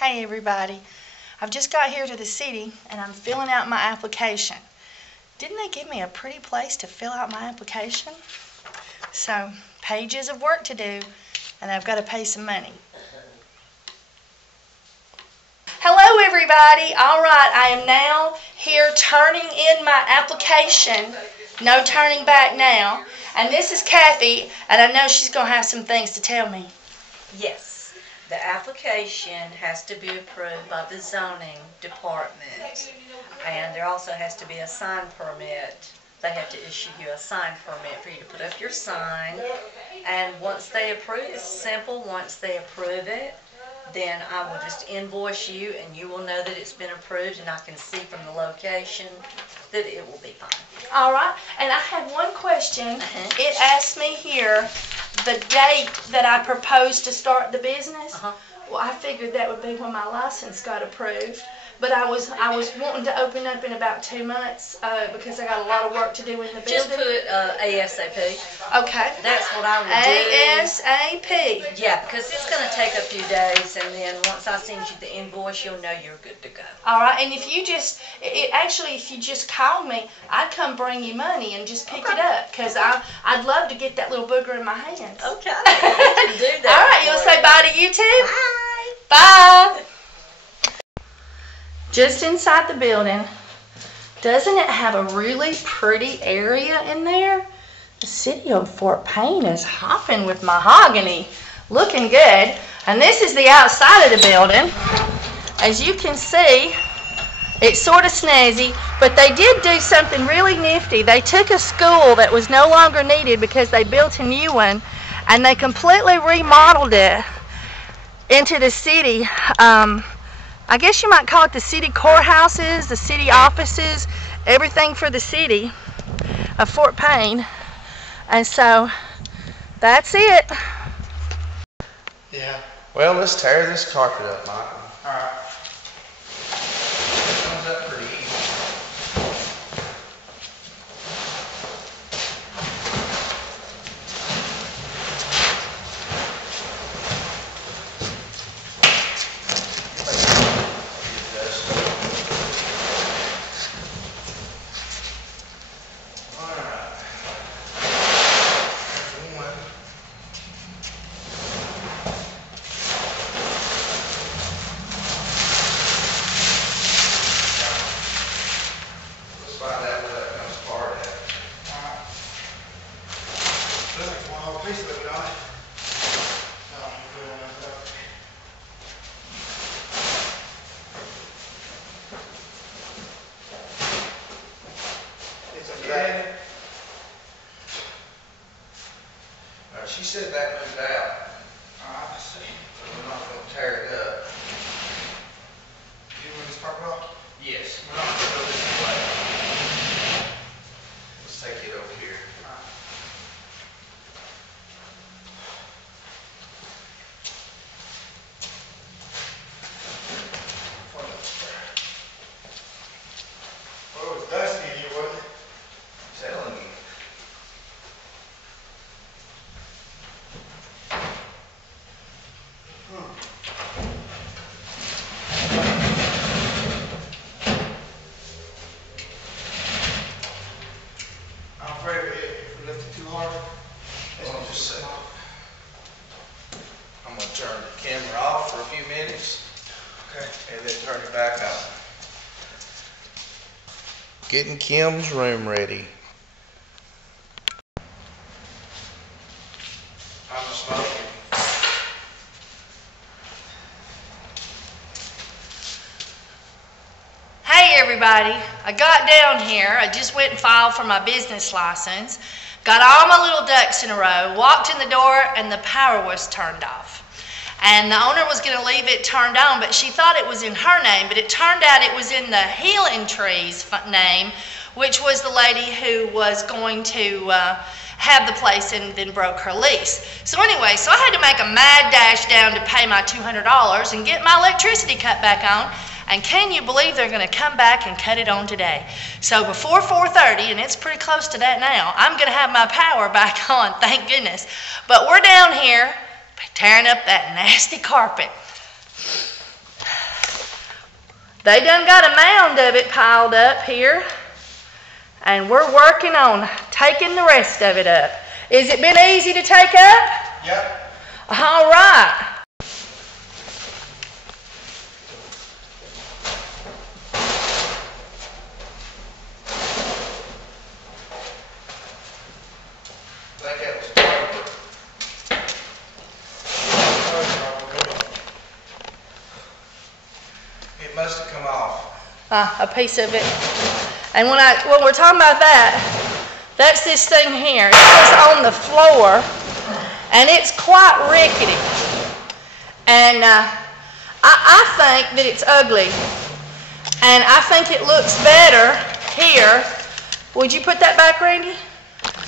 Hey everybody, I've just got here to the city and I'm filling out my application. Didn't they give me a pretty place to fill out my application? So, pages of work to do and I've got to pay some money. Hello everybody, alright, I am now here turning in my application. No turning back now. And this is Kathy and I know she's going to have some things to tell me. Yes. The application has to be approved by the zoning department, and there also has to be a sign permit. They have to issue you a sign permit for you to put up your sign, and once they approve, it's simple, once they approve it, then I will just invoice you and you will know that it's been approved, and I can see from the location that it will be fine. Alright, and I had one question. It asked me here the date that I proposed to start the business. Well, I figured that would be when my license got approved. But I was wanting to open up in about 2 months because I got a lot of work to do in the building. Just put ASAP. Okay. That's what I would do. ASAP. Yeah, because it's going to take a few days, and then once I send you the invoice, you'll know you're good to go. All right, and if you just, if you just call me, I'd come bring you money and just pick it up because I'd love to get that little booger in my hands. Okay. Do that. All right, you'll say bye to you too? Bye. Bye. Just inside the building, doesn't it have a really pretty area in there? The city of Fort Payne is hopping with mahogany, looking good. And this is the outside of the building. As you can see, it's sort of snazzy, but they did do something really nifty. They took a school that was no longer needed because they built a new one, and they completely remodeled it into the city. I guess you might call it the city courthouses, the city offices, everything for the city of Fort Payne. And so, that's it. Yeah. Well, let's tear this carpet up, Michael. All right. It comes up pretty easy. She said that moved out. I see. We're not going to tear it up. You want this carpet off? Yes. We're not going to go this way. Let's take it over here. Well, it was dusty in here, wasn't it? I'm telling you. I'm afraid if we left it too hard. Hold on just a second. I'm going to turn the camera off for a few minutes. Okay. And then turn it back on. Getting Kim's room ready. I'm smoking. Hey everybody, I got down here, I just went and filed for my business license, got all my little ducks in a row, walked in the door and the power was turned off. And the owner was going to leave it turned on, but she thought it was in her name, but it turned out it was in the Healing Tree's name, which was the lady who was going to have the place and then broke her lease. So anyway, so I had to make a mad dash down to pay my $200 and get my electricity cut back on. And can you believe they're going to come back and cut it on today? So before 4:30, and it's pretty close to that now, I'm going to have my power back on, thank goodness. But we're down here tearing up that nasty carpet. They done got a mound of it piled up here. And we're working on taking the rest of it up. Has it been easy to take up? Yep. All right. It must have come off. A piece of it. And when we're talking about that, that's this thing here. It's just on the floor, and it's quite rickety. And I think that it's ugly, and I think it looks better here. Would you put that back, Randy?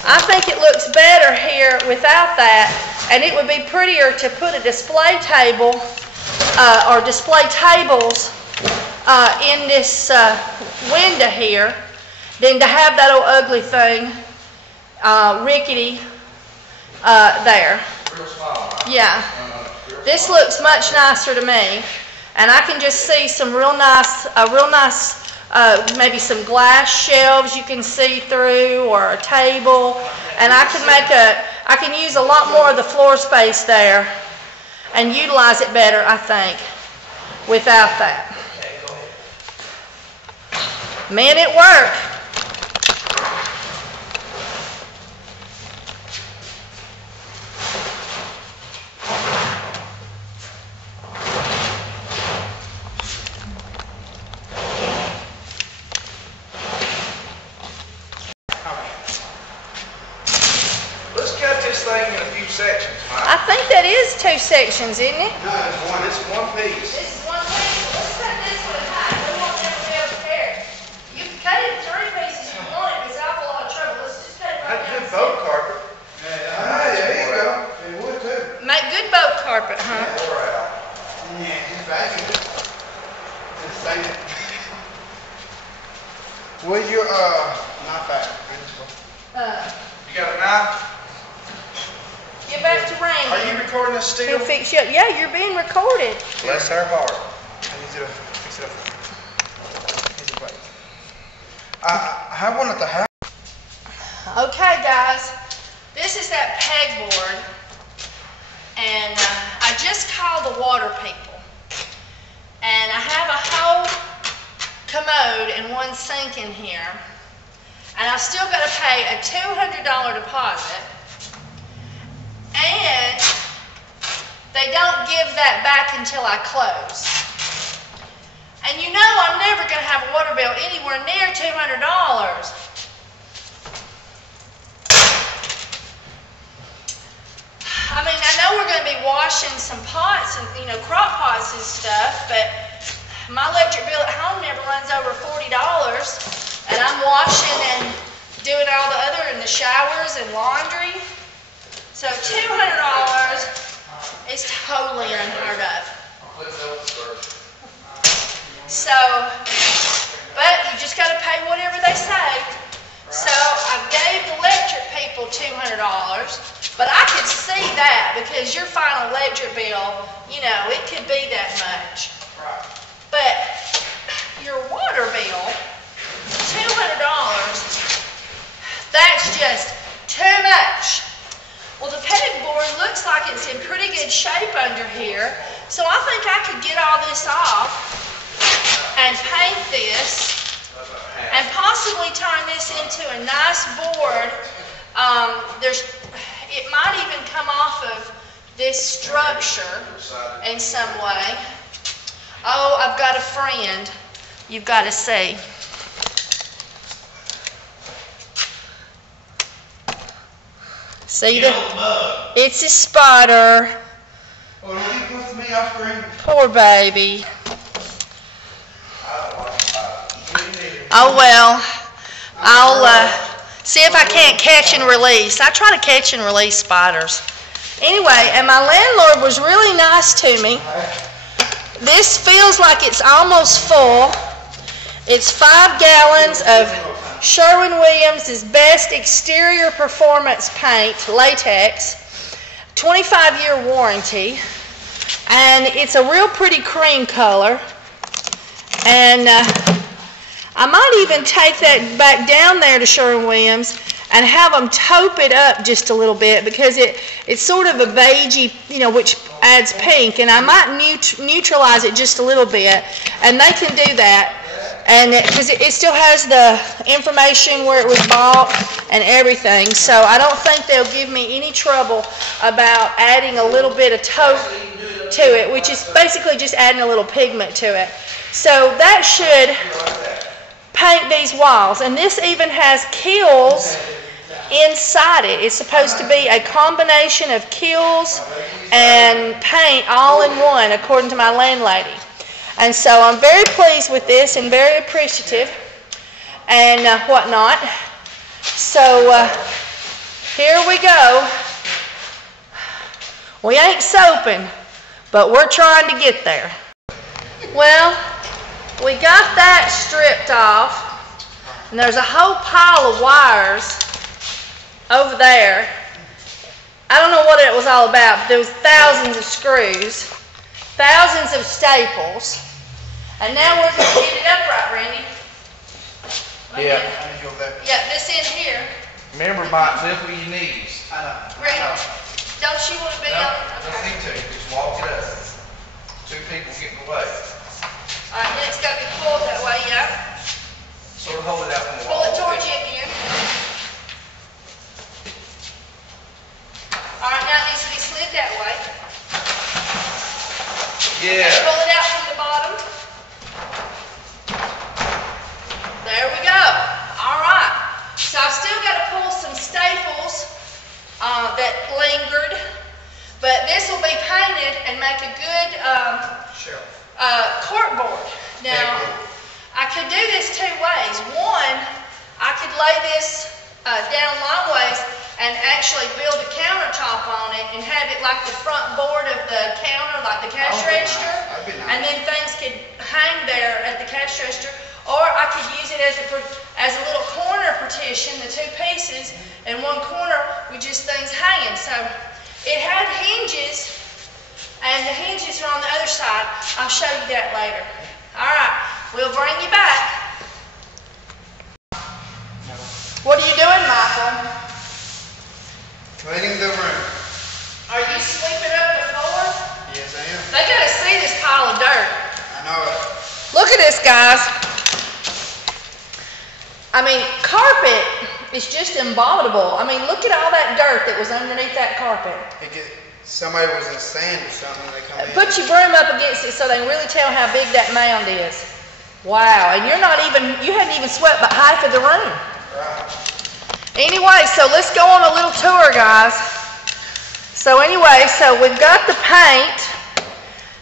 I think it looks better here without that, and it would be prettier to put a display table or display tables in this window here than to have that old ugly thing rickety there. Real small, right? Yeah. This looks much nicer to me, and I can just see some real nice, maybe some glass shelves you can see through, or a table, and I can use a lot more of the floor space there and utilize it better, I think, without that. Man, it worked. Let's cut this thing in a few sections, Mike. I think that is 2 sections, isn't it? No, it's one piece. This is one piece. Let's cut this one in half. We won't never be able to tear it. You can cut it in 3 pieces if you want it, but it's an awful lot of trouble. Let's just cut it right That's down. good boat carpet. There you go. It would too. Make good boat carpet, huh? Pour out. Yeah, just vacuum it. Just say it. Will you, not back, principal. You got a knife? Get back to Randy. Are you recording this still? He'll fix you up. Yeah, you're being recorded. Bless her heart. I need you to fix it up. Easy way. I have one at the house. Okay, guys. This is that pegboard. And I just called the water people. And I have a whole commode and one sink in here. And I've still got to pay a $200 deposit. And they don't give that back until I close. And you know I'm never going to have a water bill anywhere near $200. I mean, I know we're going to be washing some pots and, crock pots and stuff, but my electric bill at home never runs over $40. And I'm washing and doing all the other in the showers and laundry. So $200 is totally unheard of. So, but you just got to pay whatever they say. So I gave the electric people $200, but I could see that because your final electric bill, it could be that much. But your water bill, $200, that's just too much. Well, the pegboard looks like it's in pretty good shape under here, so I think I could get all this off and paint this and possibly turn this into a nice board. It might even come off of this structure in some way. Oh, I've got a friend you've got to see. See it's a spider. Oh, he puts me off screen. Poor baby. Oh well, I'll see if I can't catch and release. I try to catch and release spiders. Anyway, and my landlord was really nice to me. This feels like it's almost full. It's 5 gallons of Sherwin-Williams' best exterior performance paint, latex, 25-year warranty, and it's a real pretty cream color. And I might even take that back down there to Sherwin-Williams and have them taupe it up just a little bit, because it's sort of a beigey, which adds pink, and I might neutralize it just a little bit, and they can do that. And because it still has the information where it was bought and everything, so I don't think they'll give me any trouble about adding a little bit of taupe to it, which is basically just adding a little pigment to it. So that should paint these walls. And this even has Kilz inside it. It's supposed to be a combination of Kilz and paint all in one, according to my landlady. And so I'm very pleased with this and very appreciative and whatnot. So here we go. We ain't soaping, but we're trying to get there. Well, we got that stripped off, and there's a whole pile of wires over there. I don't know what it was all about, but there was thousands of screws, thousands of staples, and now we're going to get it upright, Randy. Yeah, I need you over there. Yeah, this in here. Remember, Mike, lift with your knees. I know. Randy, don't you want to be No, on? don't need to. Just walk it up. Two people getting away. All right, then it's got to be pulled that way, yeah? Sort of hold it out from the Pull wall. it towards you again. All right, now it needs to be slid that way. Yeah. Pull it out from the bottom. There we go. All right. So I've still got to pull some staples that lingered, but this will be painted and make a good corkboard. Now, I could do this two ways. One, I could lay this down long ways and actually build a countertop on it and have it like the front board of the counter, like the cash register, and then things could hang there at the cash register. Or I could use it as a little corner partition, the two pieces, and one corner with just things hanging. So it had hinges, and the hinges are on the other side. I'll show you that later. All right, we'll bring you back. What are you doing, Michael? Cleaning the room. Are you sweeping up the floor? Yes, I am. They gotta see this pile of dirt. I know it. Look at this, guys. I mean, carpet is just unbottable. I mean, look at all that dirt that was underneath that carpet. Somebody was in sand or something when they come in. Put your broom up against it so they can really tell how big that mound is. Wow, and you hadn't even swept but half of the room. Right. Anyway, so let's go on a little tour, guys. So anyway, so we've got the paint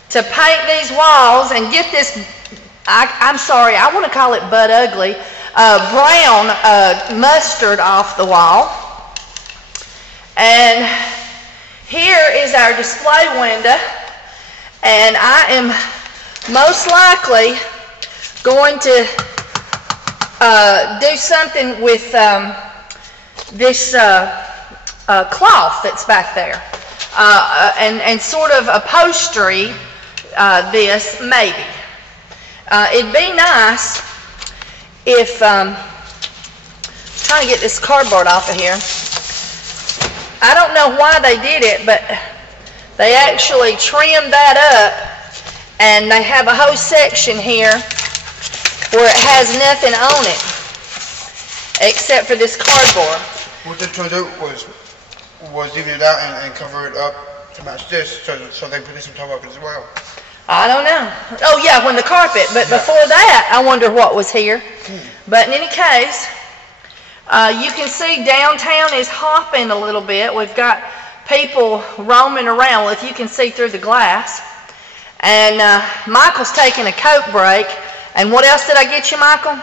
to paint these walls and get this, I'm sorry, I want to call it butt ugly, brown mustard off the wall. And here is our display window, and I am most likely going to do something with this cloth that's back there, and sort of upholstery this maybe. It'd be nice if, trying to get this cardboard off of here. I don't know why they did it, but they actually trimmed that up, and they have a whole section here where it has nothing on it except for this cardboard. What they're trying to do was even it out and cover it up to match this, so they put some top up as well. I don't know. Oh yeah, when the carpet, but before that, I wonder what was here. But in any case, you can see downtown is hopping a little bit. We've got people roaming around, well, if you can see through the glass. And Michael's taking a Coke break. And what else did I get you, Michael?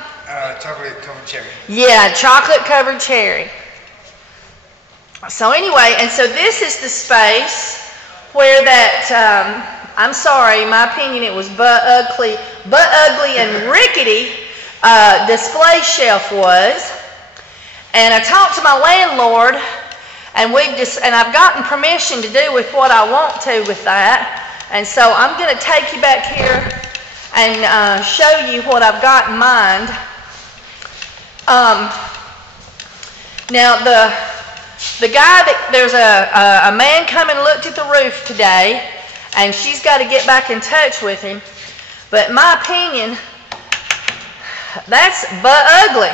Chocolate covered cherry. Yeah, chocolate covered cherry. So anyway, and so this is the space where that, I'm sorry, my opinion, it was butt ugly and rickety display shelf was. And I talked to my landlord, and I've gotten permission to do with what I want to with that. And so I'm going to take you back here and show you what I've got in mind. Now the guy there's a man come and looked at the roof today, and she's got to get back in touch with him. But in my opinion, that's butt ugly.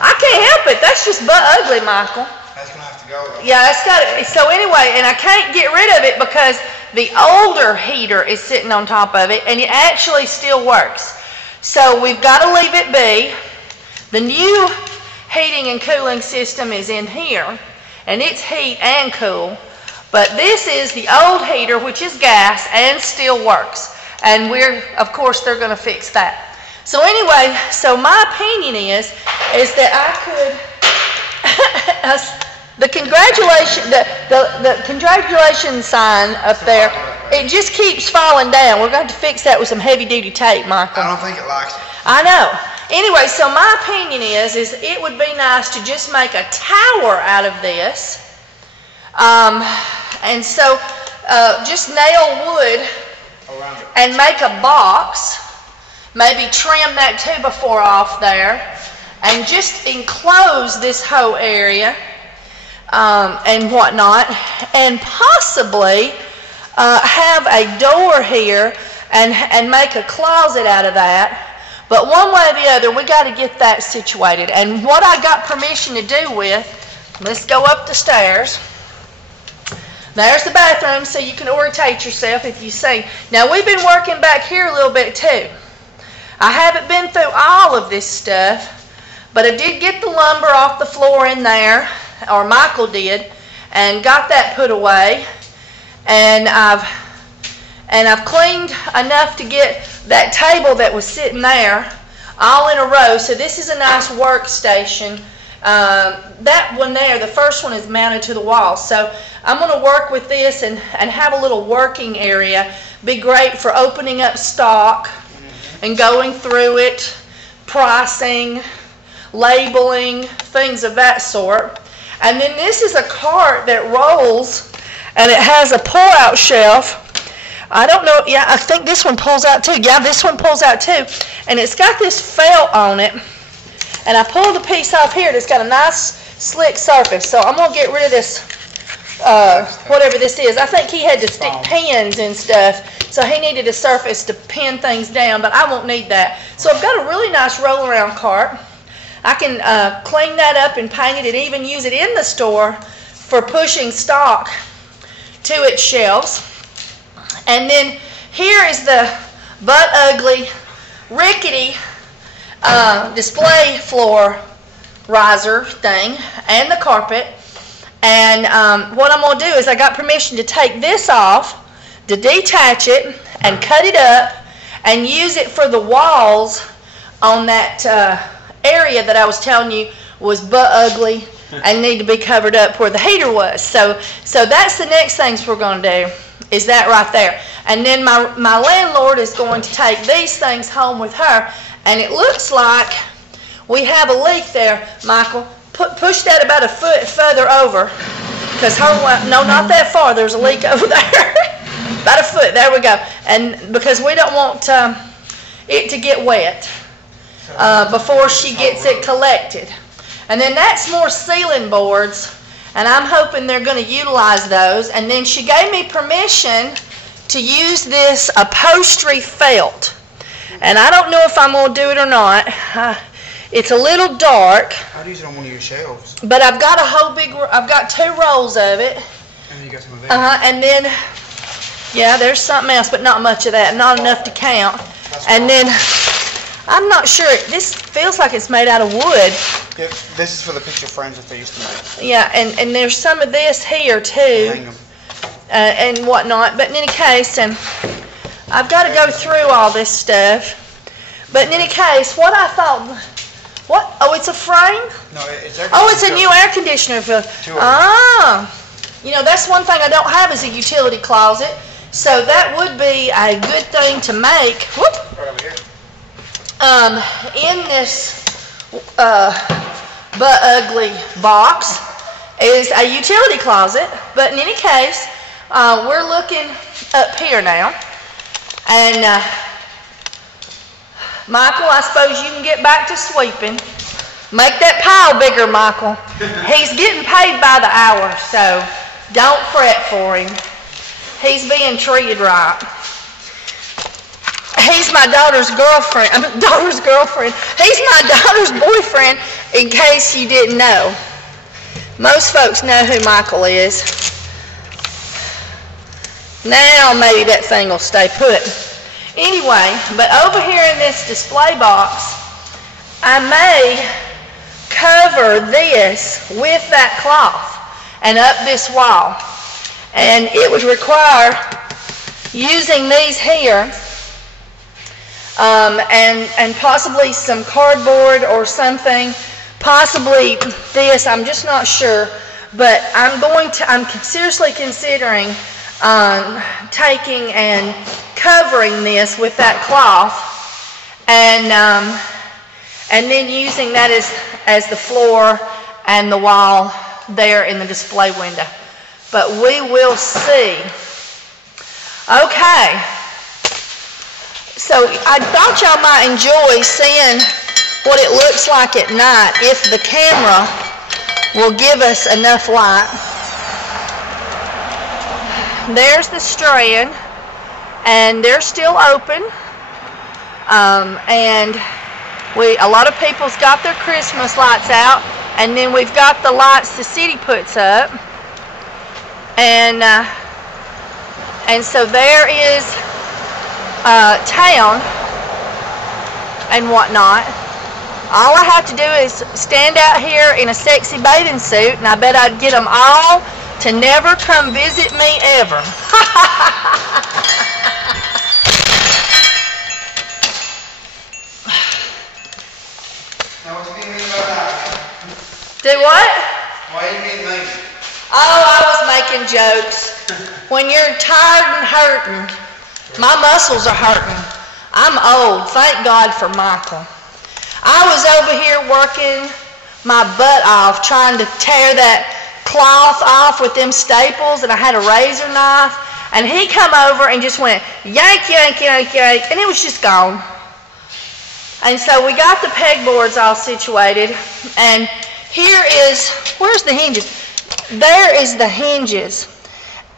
I can't help it. That's just butt ugly, Michael. That's gonna have to go though. Yeah, it's got to. So anyway, and I can't get rid of it because the older heater is sitting on top of it, and it actually still works. So we've got to leave it be. The new heating and cooling system is in here, and it's heat and cool. But this is the old heater, which is gas and still works. And of course, they're going to fix that. So anyway, so my opinion is that I could, the congratulations sign up there, it just keeps falling down. We're going to have to fix that with some heavy duty tape, Michael. I don't think it likes it. I know. Anyway, so my opinion is it would be nice to just make a tower out of this. And so just nail wood Around it. and make a box, maybe trim that 2x4 off there, and just enclose this whole area and whatnot, and possibly have a door here and make a closet out of that. But one way or the other, we got to get that situated. And what I got permission to do with, let's go up the stairs. There's the bathroom, so you can orientate yourself if you see. Now, we've been working back here a little bit too. I haven't been through all of this stuff, but I did get the lumber off the floor in there, or Michael did, and got that put away. And I've cleaned enough to get that table that was sitting there all in a row. So this is a nice workstation. That one there, the first one, is mounted to the wall. So I'm going to work with this and have a little working area. Be great for opening up stock and going through it, pricing, labeling, things of that sort. And then this is a cart that rolls, and it has a pull-out shelf. I don't know, yeah, I think this one pulls out too. Yeah, this one pulls out too. And it's got this felt on it. And I pulled the piece off here that's got a nice slick surface. So I'm going to get rid of this, whatever this is. I think he had to stick pins and stuff. So he needed a surface to pin things down, but I won't need that. So I've got a really nice roll around cart. I can clean that up and paint it and even use it in the store for pushing stock to its shelves. And then here is the butt ugly, rickety display floor riser thing and the carpet. And what I'm going to do is I got permission to take this off, to detach it and cut it up and use it for the walls on that area that I was telling you was butt ugly and need to be covered up where the heater was. So that's the next things we're going to do, is that right there. And then my landlord is going to take these things home with her, and it looks like we have a leak there. Michael, push that about a foot further over, because no, not that far, there's a leak over there. About a foot, there we go. And because we don't want it to get wet before she gets it collected. And then that's more ceiling boards, and I'm hoping they're going to utilize those. And then she gave me permission to use this upholstery felt. And I don't know if I'm going to do it or not. It's a little dark. I'd use it on one of your shelves. But I've got I've got 2 rolls of it. And then you got some of these. And then, yeah, there's something else, but not much of that. Not enough to count. And then, I'm not sure. This feels like it's made out of wood. Yeah, this is for the picture frames that they used to make. Yeah, and there's some of this here too, Hang them. and whatnot. But in any case, and I've got to go through all this stuff. But in any case, what I thought, what? Oh, it's a frame? No, it's air Oh, it's a new conditioner. air conditioner for. 2 of them. Ah, you know, that's one thing I don't have is a utility closet. So that would be a good thing to make. Whoop. Right over here. In this butt ugly box is a utility closet, but in any case, we're looking up here now, and Michael, I suppose you can get back to sweeping. Make that pile bigger, Michael. He's getting paid by the hour, so don't fret for him. He's being treated right. He's my daughter's girlfriend. He's my daughter's boyfriend, in case you didn't know. Most folks know who Michael is. Now maybe that thing will stay put. Anyway, but over here in this display box, I may cover this with that cloth and up this wall. And it would require using these here and possibly some cardboard or something, possibly this, I'm just not sure, but I'm seriously considering taking and covering this with that cloth and then using that as the floor and the wall there in the display window. But we will see. Okay. So I thought y'all might enjoy seeing what it looks like at night if the camera will give us enough light. There's the Strand, and they're still open. And a lot of people's got their Christmas lights out, and then we've got the lights the city puts up. And so there is town and whatnot. All I have to do is stand out here in a sexy bathing suit, and I bet I'd get them all to never come visit me ever. Now what do you mean by that? Do what? Why do you mean mean? Oh, I was making jokes. When you're tired and hurting, my muscles are hurting. I'm old. Thank God for Michael. I was over here working my butt off trying to tear that cloth off with them staples, and I had a razor knife, and he come over and just went yank, yank, yank, yank, and it was just gone. And so we got the pegboards all situated, and here is, where's the hinges? There is the hinges.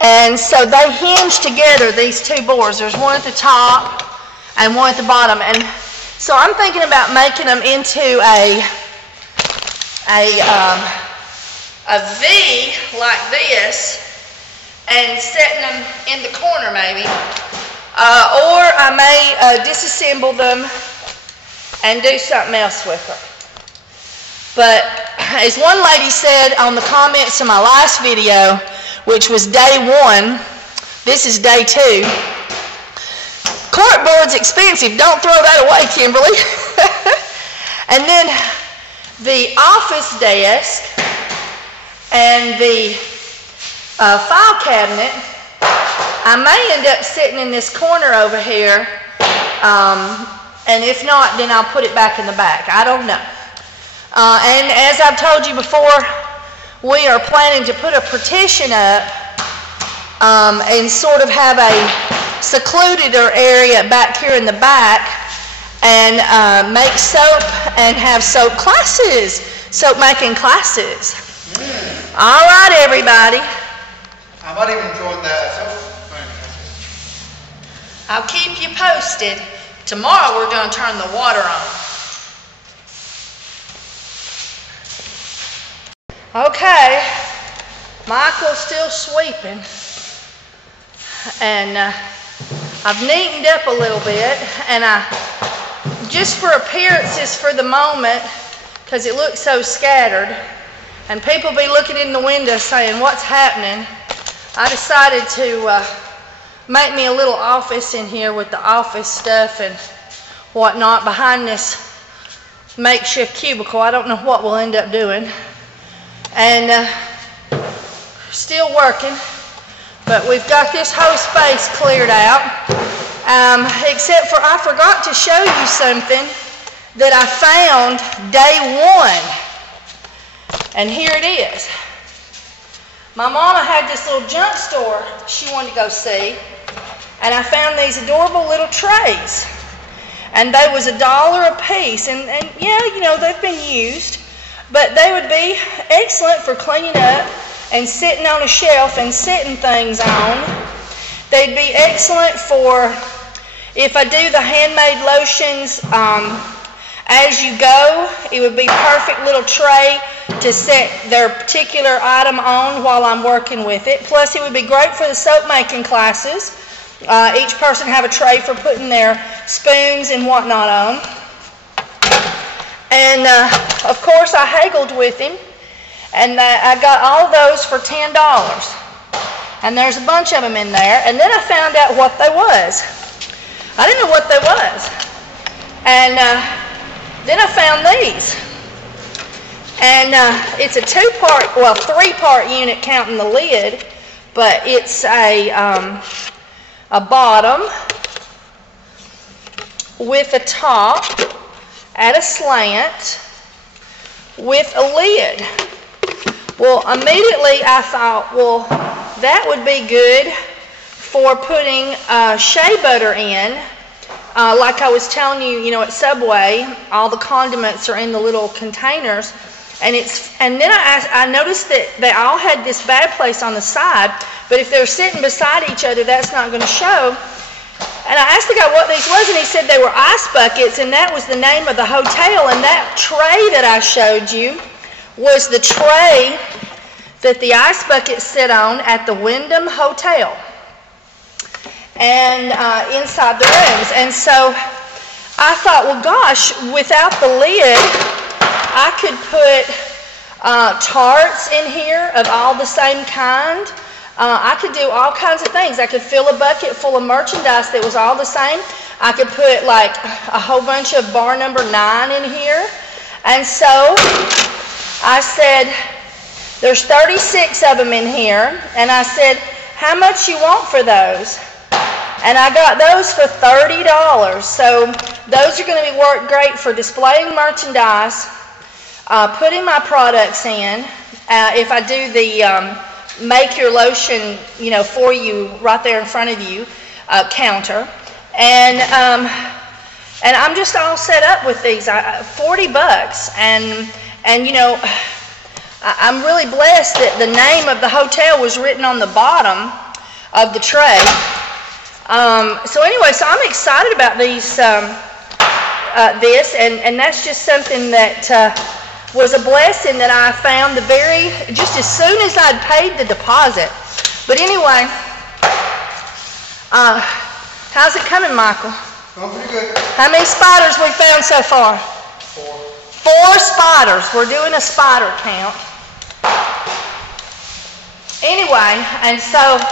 And so they hinge together, these two boards. There's one at the top and one at the bottom. And so I'm thinking about making them into a V like this and setting them in the corner maybe. Or I may disassemble them and do something else with them. But as one lady said on the comments to my last video, which was day 1, this is day 2. Corkboard's expensive. Don't throw that away, Kimberly. And then the office desk and the file cabinet, I may end up sitting in this corner over here. And if not, then I'll put it back in the back. I don't know. And as I've told you before, we are planning to put a partition up and sort of have a secluded area back here in the back and make soap and have soap classes, soap making classes. All right, everybody. I might even join that. I'll keep you posted. Tomorrow we're going to turn the water on. Okay, Michael's still sweeping, and I've neatened up a little bit, and just for appearances for the moment, because it looks so scattered, and people be looking in the window saying, what's happening? I decided to make me a little office in here with the office stuff and whatnot behind this makeshift cubicle. I don't know what we'll end up doing. And still working, but we've got this whole space cleared out, except for I forgot to show you something that I found day 1, and here it is. My mama had this little junk store she wanted to go see, and I found these adorable little trays. and they was $1 a piece. And yeah, you know, they've been used, but they would be excellent for cleaning up and sitting on a shelf and setting things on. They'd be excellent for if I do the handmade lotions as you go. It would be perfect little tray to set their particular item on while I'm working with it. Plus, it would be great for the soap making classes. Each person have a tray for putting their spoons and whatnot on. And of course, I haggled with him, and I got all those for $10. And there's a bunch of them in there. And then I found out what they was. I didn't know what they was. And then I found these. And it's a three-part unit counting the lid, but it's a bottom with a top at a slant with a lid. Well, immediately I thought, well, that would be good for putting shea butter in. Like I was telling you, you know, at Subway, all the condiments are in the little containers. And then I noticed that they all had this bad place on the side, but if they're sitting beside each other, that's not going to show. And I asked the guy what these was, and he said they were ice buckets, and that was the name of the hotel. And that tray that I showed you was the tray that the ice buckets sit on at the Wyndham Hotel and inside the rooms. And so I thought, well, gosh, without the lid, I could put tarts in here of all the same kind. I could do all kinds of things. I could fill a bucket full of merchandise that was all the same. I could put like a whole bunch of bar number 9 in here. And so I said, there's 36 of them in here. And I said, how much you want for those? And I got those for $30. So those are going to be worked great for displaying merchandise, putting my products in. If I do the make your lotion, you know, for you right there in front of you counter, and I'm just all set up with these. $40, and you know, I'm really blessed that the name of the hotel was written on the bottom of the tray. So anyway, so I'm excited about these, and that's just something that was a blessing that I found just as soon as I'd paid the deposit. But anyway, how's it coming, Michael? Going pretty good. How many spiders we found so far? 4 spiders. We're doing a spider count. Anyway, and so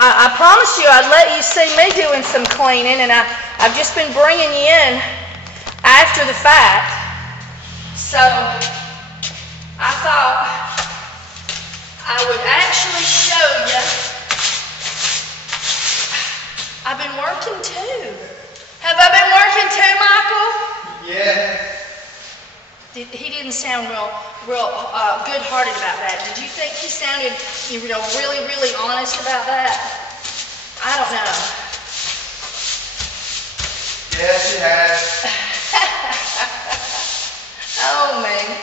I promised you I'd let you see me doing some cleaning, and I've just been bringing you in after the fact. So I thought I would actually show you. I've been working too. Have I been working too, Michael? Yeah. He didn't sound real good-hearted about that. Did you think he sounded, you know, really, really honest about that? I don't know. Yes, it has. Oh, man.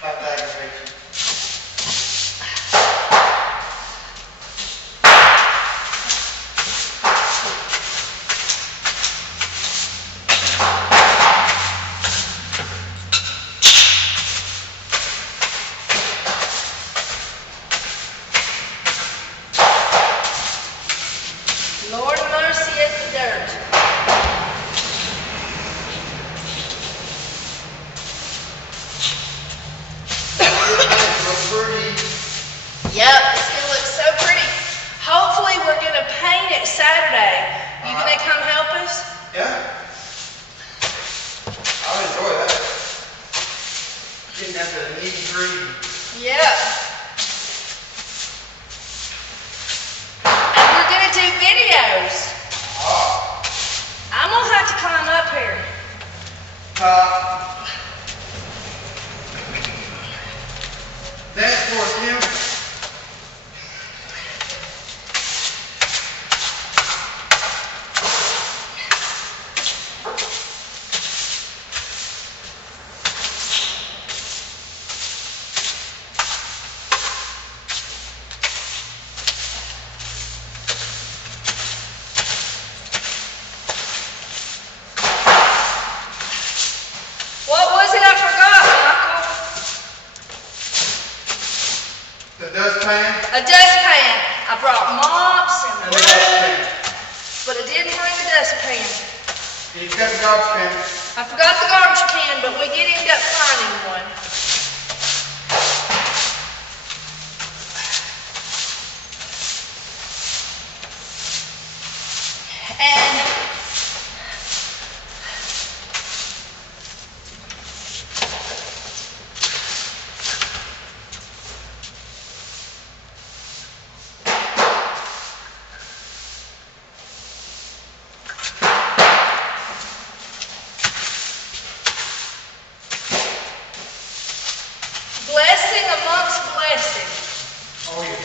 My bag is reaching. Lord mercy at the dirt. dustpan. I brought mops and And the garbage broom, can. but I didn't bring the dustpan. You got the garbage can. I forgot the garbage can, but we did end up finding one. And blessing amongst blessing. Oh, yeah.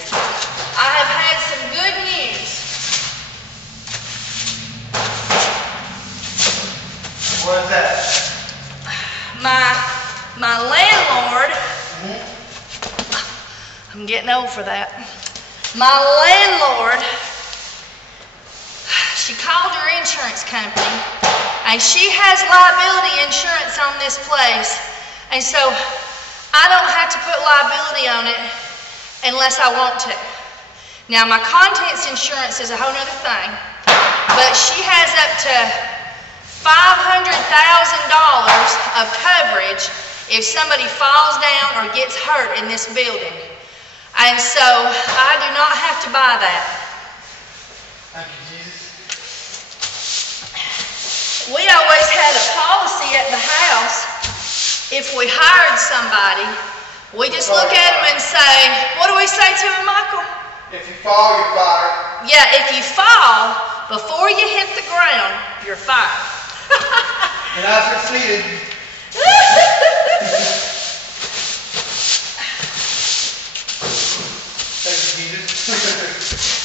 I have had some good news. What is that? My landlord, I'm getting old for that. My landlord, she called her insurance company, and she has liability insurance on this place, and so I don't have to put liability on it unless I want to. Now my contents insurance is a whole nother thing, but she has up to $500,000 of coverage if somebody falls down or gets hurt in this building. And so I do not have to buy that. Thank you, Jesus. We always had a policy at the house. If we hired somebody, we just look at them and say, what do we say to them, Michael? If you fall, you're fired. Yeah, if you fall, before you hit the ground, you're fired. And I succeeded. Thank you, Jesus.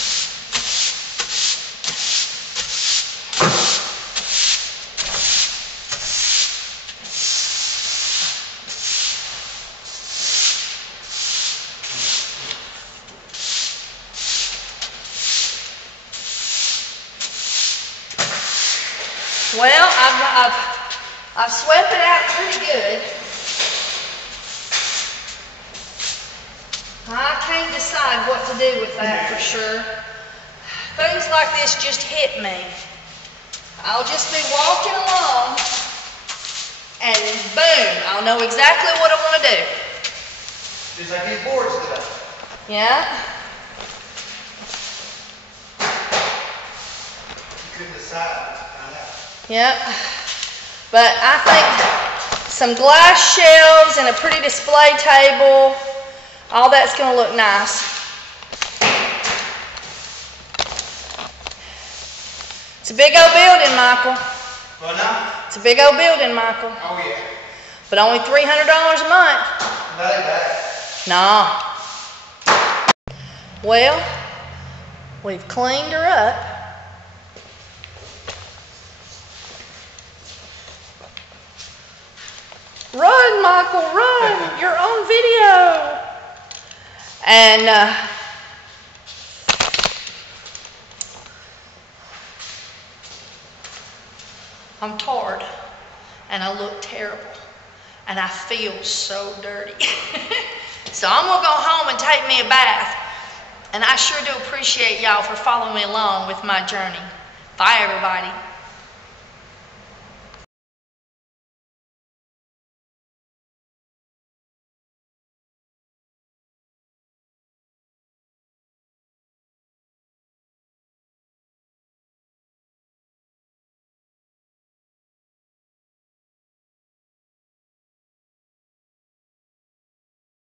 Well, I've swept it out pretty good. I can't decide what to do with that for sure. Things like this just hit me. I'll just be walking along and boom, I'll know exactly what I want to do. Just like these boards today. Yeah? You couldn't decide. Find out. Yep. But I think some glass shelves and a pretty display table, all that's going to look nice. It's a big old building, Michael. Well, now? It's a big old building, Michael. Oh, yeah. But only $300 a month. That ain't bad. Nah. Well, we've cleaned her up. Run, Michael, run! You're on video. And I'm tired, and I look terrible, and I feel so dirty. So I'm gonna go home and take me a bath, and I sure do appreciate y'all for following me along with my journey. Bye, everybody.